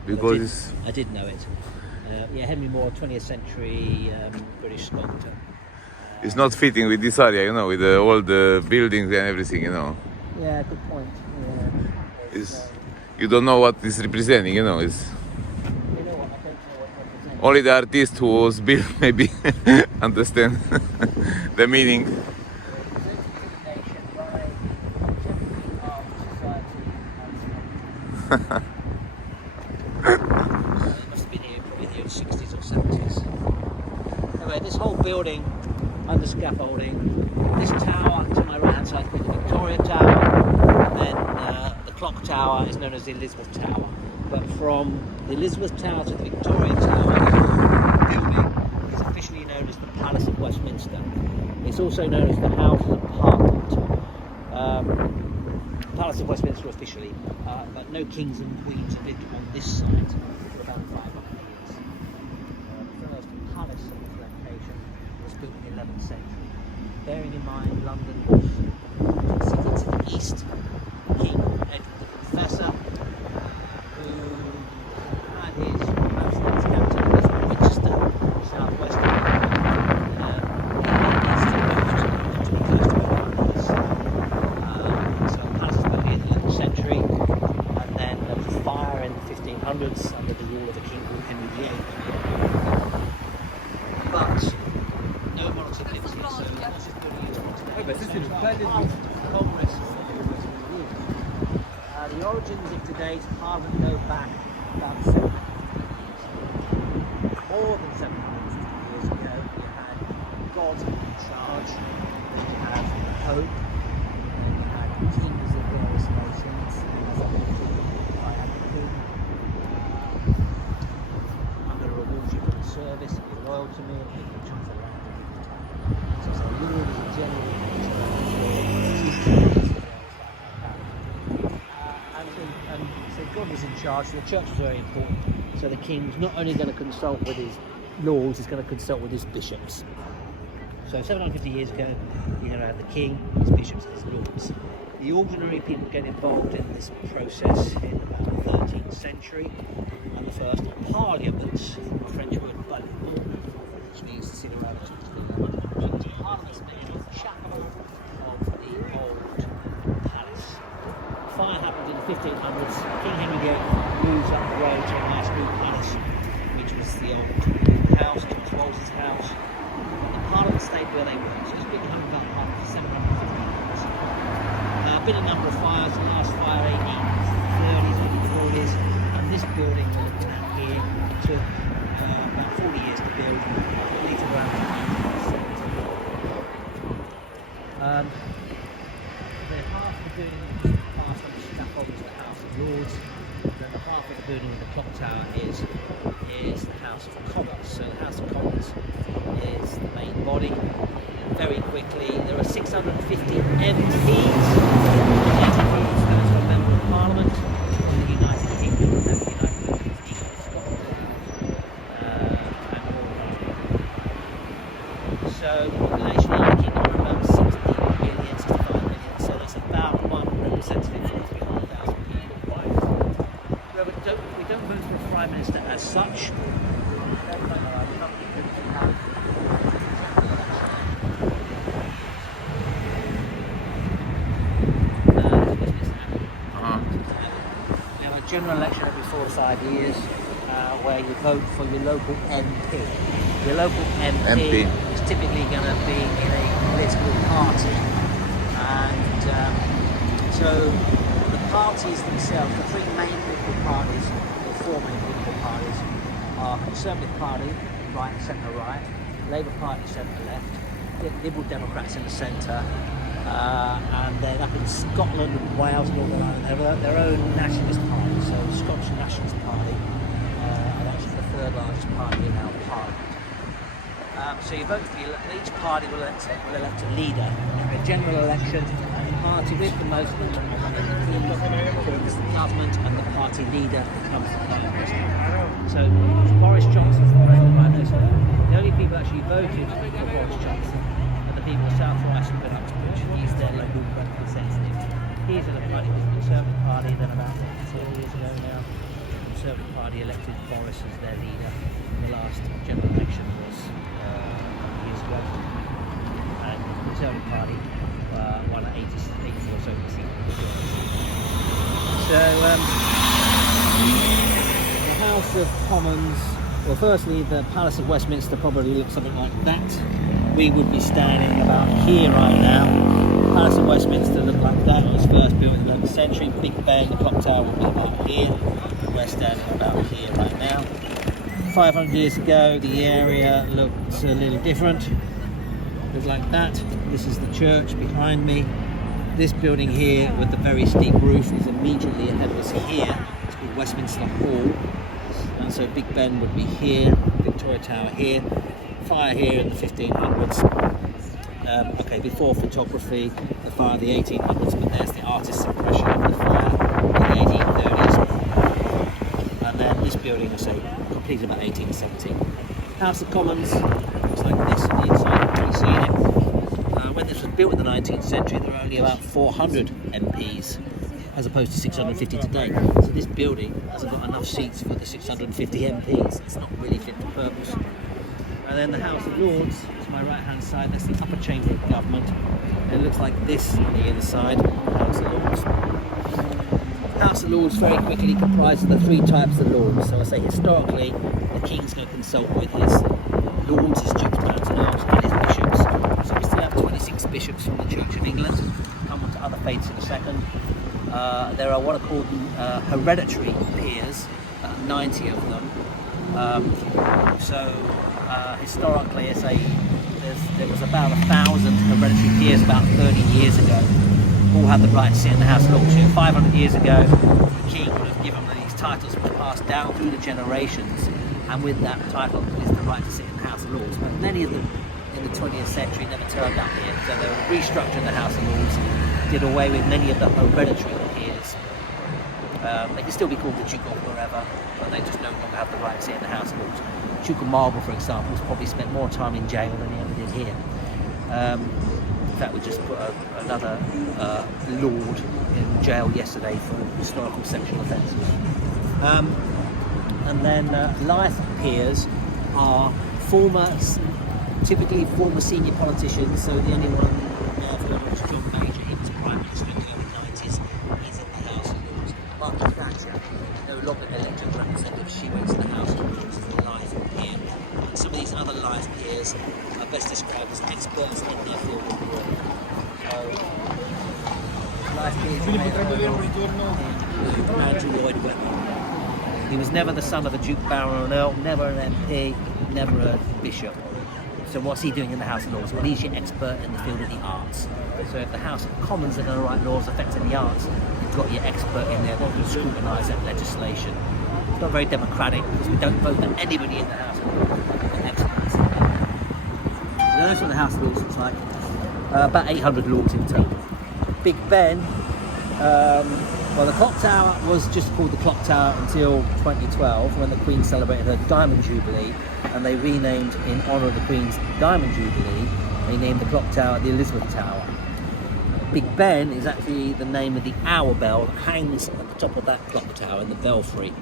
Because I did know it. Yeah, Henry Moore, 20th century British sculptor. it's not fitting with this area, you know, with all the buildings and everything, you know. Yeah, good point. Yeah. You don't know what it's representing, you know. It's You know what? I don't know what represents. only the artist who was built maybe understand the meaning. It must have been here probably in the early 60s or 70s. Anyway, this whole building under scaffolding, this tower to my right hand side is called the Victoria Tower, and then the clock tower is known as the Elizabeth Tower. But from the Elizabeth Tower to the Victoria Tower, the building is officially known as the Palace of Westminster. It's also known as the House of Parliament. Palace of Westminster officially, but no kings and queens have lived on this site for about 500 years. The first palace of this location was built in the 11th century. Bearing in mind London was sitting to the east, King Edward the Confessor, who had his Protestant capital as Winchester, southwest of London. Under the rule of a king called Henry VIII. But no monarch lives here, so this is building Congress. The origins of today's Harvard go back about 700 years. More than 750 years ago, you had God in charge, then you had the Pope, then you had kings of various nations, and I had the king. Service, if you're loyal to me, and you can chance around. So it's a lord is a general and so God was in charge, so the church was very important. So the king's not only going to consult with his lords, he's going to consult with his bishops. So 750 years ago, you're going to have the king, his bishops, and his lords. The ordinary people get involved in this process in about the 13th century, and the first parliaments, from the French word parlement, which means to sit around and talk to the parliaments made of the chapel of the old palace. Fire happened in the 1500s. King Henry VIII moves up the road to a nice new palace, which was the old house, Thomas Wolsey's house. The parliament stayed where they were, so it's been hung about 750 years. Been a number of fires, the last fire 1830s, 1840s, and this building we're looking at here took about 40 years to build, completed around 1970. The half of the building was passed on the scaffold to the House of Lords, then the half of the building with the clock tower is the House of Commons. So the House of Commons is the main body. Very quickly, there are 650 MPs. An MP stands for a Member of Parliament. Prime Minister as such. General election every 4 or 5 years, where you vote for your local MP. Your local MP is typically going to be in a political party, and so the parties themselves, the 3 main political parties, or 4 main political parties, are Conservative Party, right, centre right, Labour Party, centre left, Liberal Democrats in the centre. And then up in Scotland and Wales and Northern Ireland, they have their own nationalist party. So the Scottish Nationalist Party are actually the 3rd largest party in our parliament. So you vote for each party will elect a leader. In a general election, the party with the most votes forms the government, and the party leader becomes the Prime Minister. So Boris Johnson's the present Prime Minister. The only people actually voted for Boris Johnson are the people of South West and Uxbridge. He's their local representative. He's in a party with the Conservative Party. Then about 4 years ago now, the Conservative Party elected Boris as their leader. The last general election was years ago, and the Conservative Party won at 84 so seats. So the House of Commons. Well, firstly, the Palace of Westminster probably looks something like that. We would be standing about here right now. The Palace of Westminster looked like that. It was first built in the 11th century. Big Ben, the clock tower, will be about here. We're standing about here right now. 500 years ago, the area looked a little different. Looked like that. This is the church behind me. This building here with the very steep roof is immediately ahead of us here. It's called Westminster Hall. And so Big Ben would be here, Victoria Tower here, fire here in the 1500s. Okay, before photography, the fire of the 1800s, but there's the artist's impression of the fire in the 1830s. And then this building, I say, completed about 1870. House of Commons looks like this on the inside, you've already seen it. When this was built in the 19th century, there were only about 400 MPs. As opposed to 650 today. So this building hasn't got enough seats for the 650 MPs. It's not really fit for purpose. And then the House of Lords is my right hand side. That's the upper chamber of government. It looks like this on the inside. House of Lords. House of Lords very quickly comprises the 3 types of lords. So I say historically, the King's going to consult with his lords, his dukes, barons and earls, and his bishops. So we still have 26 bishops from the Church of England. Come on to other faiths in a second. There are what are called hereditary peers, 90 of them. Historically, I say there was about 1,000 hereditary peers about 30 years ago. All had the right to sit in the House of Lords. 500 years ago, the King would have given them these titles, which passed down through the generations, and with that title is the right to sit in the House of Lords. But many of them in the 20th century never turned up here, so they were restructuring the House of Lords, did away with many of the hereditary peers. They can still be called the Duke of wherever, but they just no longer have the right to sit in the House of Lords. Duke of Marlborough, for example, has probably spent more time in jail than he ever did here. In fact, we just put another lord in jail yesterday for historical sexual offences. And then life peers are typically former senior politicians. So the only one now was John Major. He was Prime Minister in the early 90s. He's in the House of Lords. Margaret Thatcher, no longer elected representative, she went to the House of Lords as the life peer. And some of these other life peers are best described as experts in their field of work. So, life peers Andrew Lloyd Webber. He was never the son of a Duke, Baron or Earl, never an MP, never a bishop. So what's he doing in the House of Lords? Well, he's your expert in the field of the arts. So if the House of Commons are going to write laws affecting the arts, you've got your expert in there that will scrutinise that legislation. It's not very democratic because we don't vote for anybody in the House of Lords. We've got experts in there. So that's what the House of Lords looks like. About 800 lords in total. Big Ben, well, the clock tower was just called the clock tower until 2012 when the Queen celebrated her Diamond Jubilee, and they renamed in honour of the Queen's Diamond Jubilee, they named the clock tower the Elizabeth Tower. Big Ben is actually the name of the hour bell that hangs at the top of that clock tower in the belfry.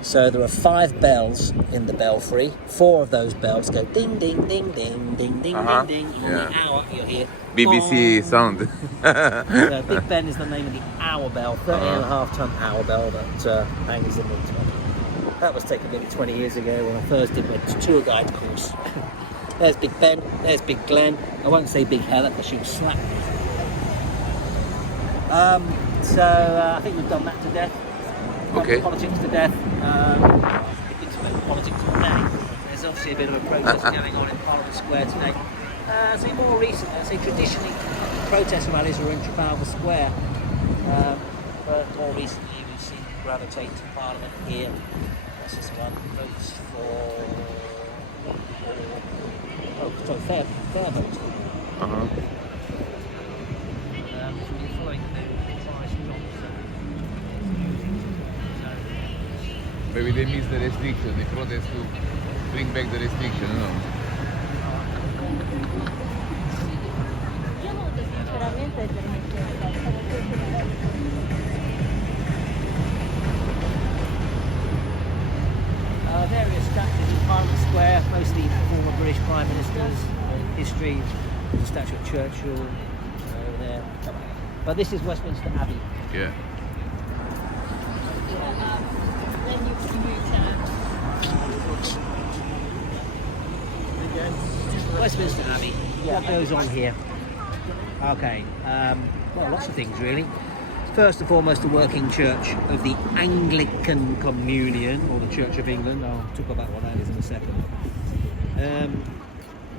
So there are 5 bells in the belfry. 4 of those bells go ding, ding, ding, ding, ding, ding, Uh-huh. ding, ding. On Yeah. the hour, you'll hear BBC sound. So Big Ben is the name of the hour bell, 13.5-ton hour bell that hangs in Winter. That was taken maybe 20 years ago when I first did my tour guide course. There's Big Ben, there's Big Glen. I won't say Big Helen because she'll slap me. I think we've done that to death. Okay. Politics to death. If it's about politics all day, there's obviously a bit of a protest going on in Parliament Square today. So more recently, I say traditionally, protest rallies are in Trafalgar Square. But more recently, we've seen them gravitate to Parliament here. That's this one. Votes fair votes. Following the price Maybe they miss the restriction, they protest to bring back the restriction, no? Various statues in Parliament Square, mostly former British Prime Ministers, history. There's a statue of Churchill over there. But this is Westminster Abbey. Yeah. Westminster Abbey. What goes on here? Okay, well, lots of things really. First and foremost, the working church of the Anglican Communion, or the Church of England. I'll talk about what that is in a second.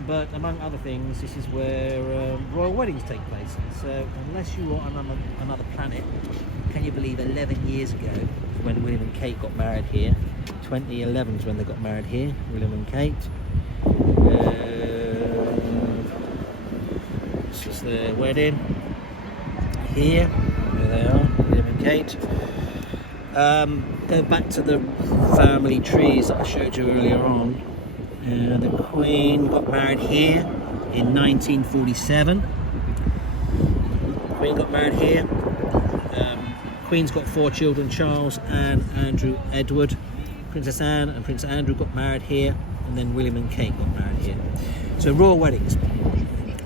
But among other things, this is where royal weddings take place. So unless you are on another planet, can you believe 11 years ago when William and Kate got married here? 2011 is when they got married here, William and Kate. This is their wedding here. There they are, William and Kate. Go back to the family trees that I showed you earlier on. The Queen got married here in 1947. Queen got married here. Queen's got 4 children: Charles, Anne, Andrew, Edward. Princess Anne and Prince Andrew got married here, and then William and Kate got married here. So royal weddings.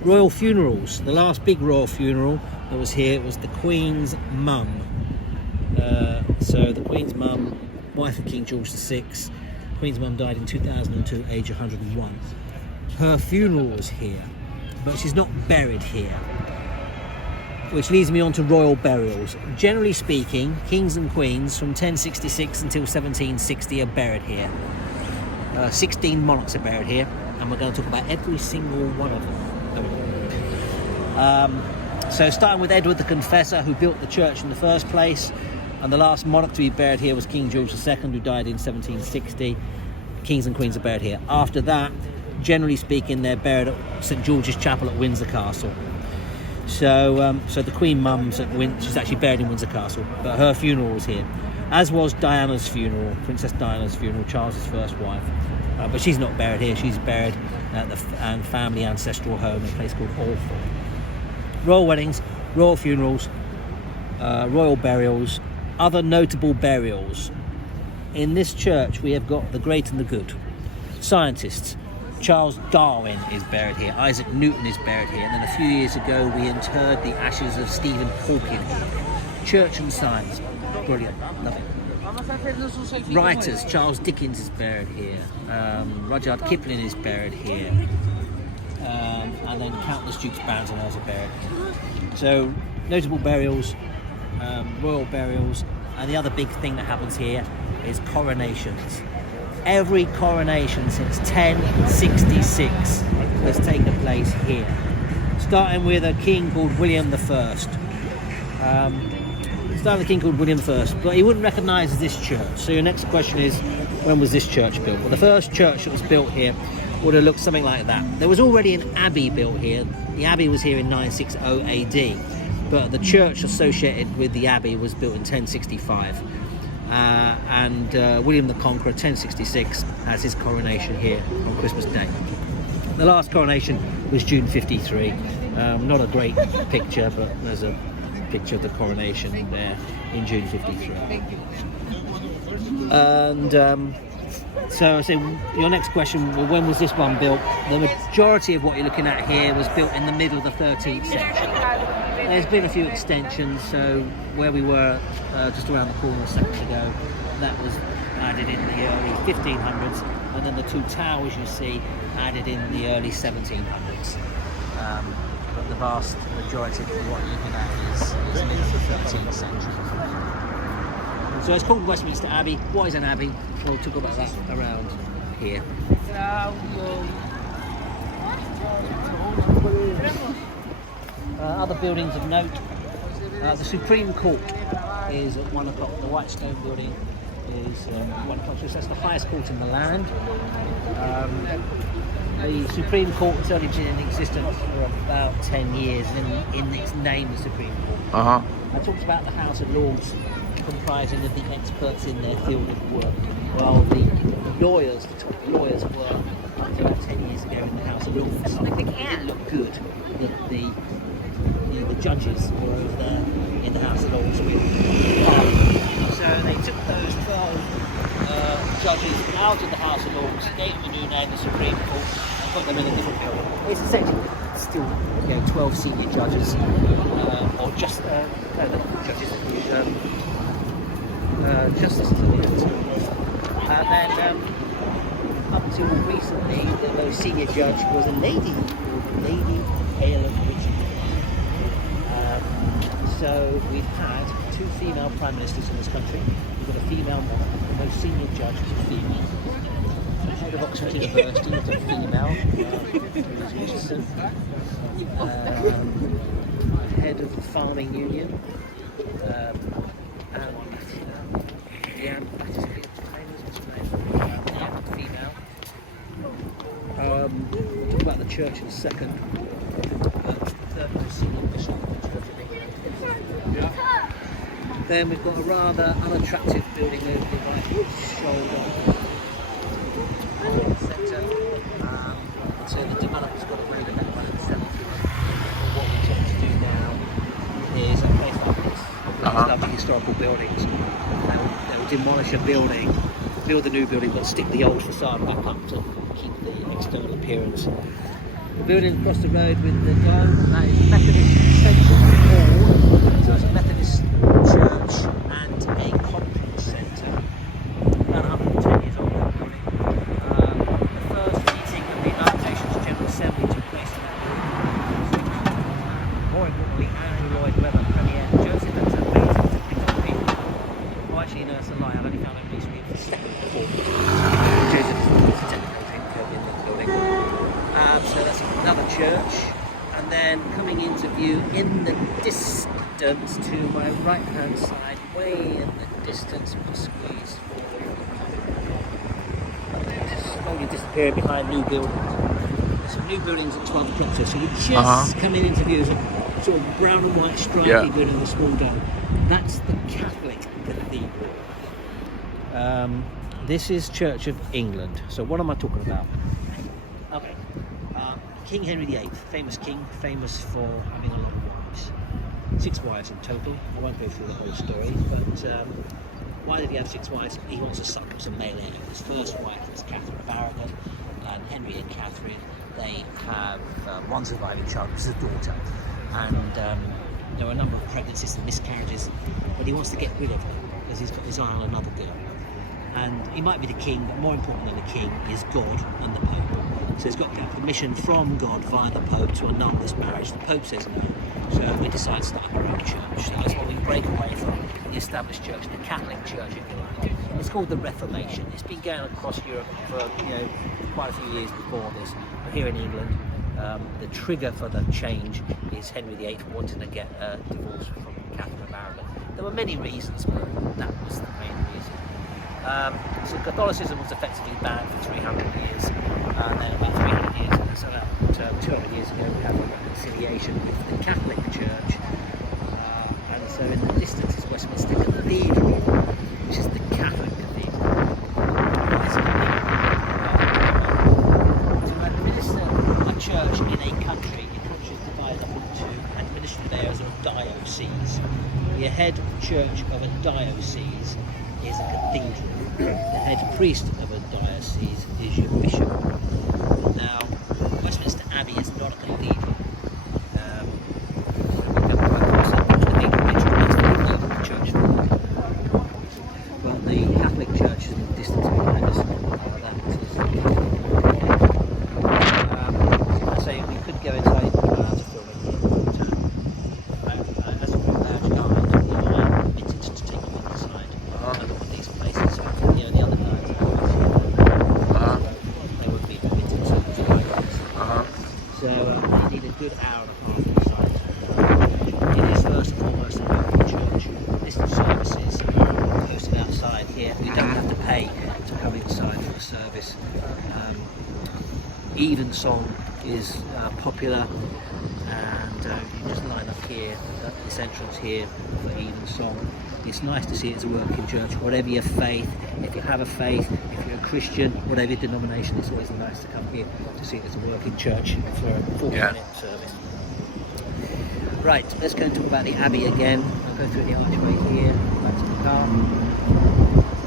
Royal funerals. The last big royal funeral that was here was the Queen's mum. So the Queen's mum, wife of King George VI. Queen's mum died in 2002, age 101. Her funeral was here, but she's not buried here. Which leads me on to royal burials. Generally speaking, kings and queens from 1066 until 1760 are buried here. 16 monarchs are buried here, and we're going to talk about every single one of them. So starting with Edward the Confessor, who built the church in the first place, and the last monarch to be buried here was King George II, who died in 1760. Kings and queens are buried here. After that, generally speaking, they're buried at St George's Chapel at Windsor Castle. So the Queen Mum's she's actually buried in Windsor Castle, but her funeral was here, as was Diana's funeral, Princess Diana's funeral, Charles's first wife. But she's not buried here. She's buried at the family ancestral home in a place called Althorp. Royal weddings, royal funerals, royal burials, other notable burials. In this church, we have got the great and the good. Scientists. Charles Darwin is buried here. Isaac Newton is buried here. And then a few years ago, we interred the ashes of Stephen Hawking here. Church and science. Brilliant. Love it. Writers. Charles Dickens is buried here. Rudyard Kipling is buried here. And then countless dukes, barons and earls are buried here. So, notable burials, royal burials. And the other big thing that happens here is coronations. Every coronation since 1066 has taken place here. Starting with a king called William I. But he wouldn't recognise this church. So your next question is, when was this church built? Well, the first church that was built here would have looked something like that. There was already an abbey built here. The abbey was here in 960 AD, but the church associated with the abbey was built in 1065. William the Conqueror, 1066, has his coronation here on Christmas Day. The last coronation was June 53. Not a great picture, but there's a picture of the coronation there in June 53. And so I say, your next question, well, when was this one built? The majority of what you're looking at here was built in the middle of the 13th century. There's been a few extensions, so where we were just around the corner a second ago, that was added in the early 1500s, and then the two towers you see added in the early 1700s. But the vast majority of what you're looking at is middle of the 13th century. So it's called Westminster Abbey. What is an abbey? We'll talk about that around here. Other buildings of note. The Supreme Court is at 1 o'clock. The White Stone Building is 1 o'clock. So that's the highest court in the land. The Supreme Court has only been in existence for about 10 years, and in its name, the Supreme Court. It talks about the House of Lords comprising of the experts in their field of work, while the lawyers, the top lawyers, were about 10 years ago in the House of Lords. I think it didn't look good that the judges were over there in the House of Lords with so they took those 12 judges out of the House of Lords, gave them a new name, the Supreme Court, and put them in a different building. It's essentially still 12 senior judges, or just justices. And then up until recently, the most senior judge was a lady called Lady Hale of Richmond. So we've had 2 female prime ministers in this country. We've got a female monarch. The most senior judge is a female. The head of Oxford University is a female. Head of the Farming Union. Talk about the church in a second. The third most senior bishop of the Church of England. Then we've got a rather unattractive building over the right shoulder. Centre. So the developer's got a very good network itself. What we're trying to do now is a place like this. Lovely historical buildings. They'll demolish a building, build a new building, but stick the old facade back up to keep the external appearance. The building across the road with the dome, that is Methodist Central Hall. So it's a Methodist church and a conference centre. About 110 years old, that building. The first meeting of the United Nations General Assembly took place in that building. More importantly, Andrew Lloyd Webber, Premier, Joseph and St. Bates, well, actually, no, it's a lie. I've only found it recently. It's the second before. Joseph was the second in the building. So that's another church. And then coming into view in the distance to my right hand side, way in the distance, with a squeeze slowly disappearing behind new buildings. There's some new buildings at 12 o'clock, so you're just coming into view as a sort of brown and white stripy building with a small dome. That's the Catholic Cathedral. This is Church of England. So what am I talking about? Okay. King Henry VIII, famous king, famous for having a lot of wives. 6 wives in total. I won't go through the whole story, but why did he have 6 wives? He wants to suck up some male heir. His first wife was Catherine of Aragon, and Henry and Catherine, they have one surviving child, which is a daughter. And there were a number of pregnancies and miscarriages, but he wants to get rid of her because he's got his eye on another girl. And he might be the king, but more important than the king is God and the Pope. So he's got to get permission from God via the Pope to annul this marriage. The Pope says no, so we decide to start our own church. So that's why we break away from the established church, the Catholic Church, if you like. It's called the Reformation. It's been going across Europe for quite a few years before this. But here in England, the trigger for the change is Henry VIII wanting to get a divorce from Catherine of Aragon. There were many reasons, but that was the main reason. So Catholicism was effectively banned for 300 years, and then about 300 years, so about 200 years ago, we had a reconciliation with the Catholic Church, and so in the distance is Westminster Cathedral, which is the Catholic Cathedral. To administer a church in a country, your country is divided up into administrative areas or dioceses. Your head church of a diocese is is a cathedral. The head priest of a diocese is your bishop. Now, Westminster Abbey is not a cathedral. Well, the Catholic Church is in the distance behind us. I say we could go inside to film it here, but as a lounge guide, we are permitted to take you inside and look at these places. So, you know, the other guides they would be permitted to guide us. So you need a good hour and a half inside. It is first and foremost a welcome church. This services are hosted outside here. You don't have to pay to come inside for a service. Evensong is popular, and you just line up here at this entrance here for Evensong. It's nice to see it as a working church, whatever your faith. If you have a faith, if you're a Christian, whatever your denomination, it's always nice to come here to see it as a working church for a 40-minute service. Right, let's go and talk about the Abbey again. I'll go through the archway here, back to the car.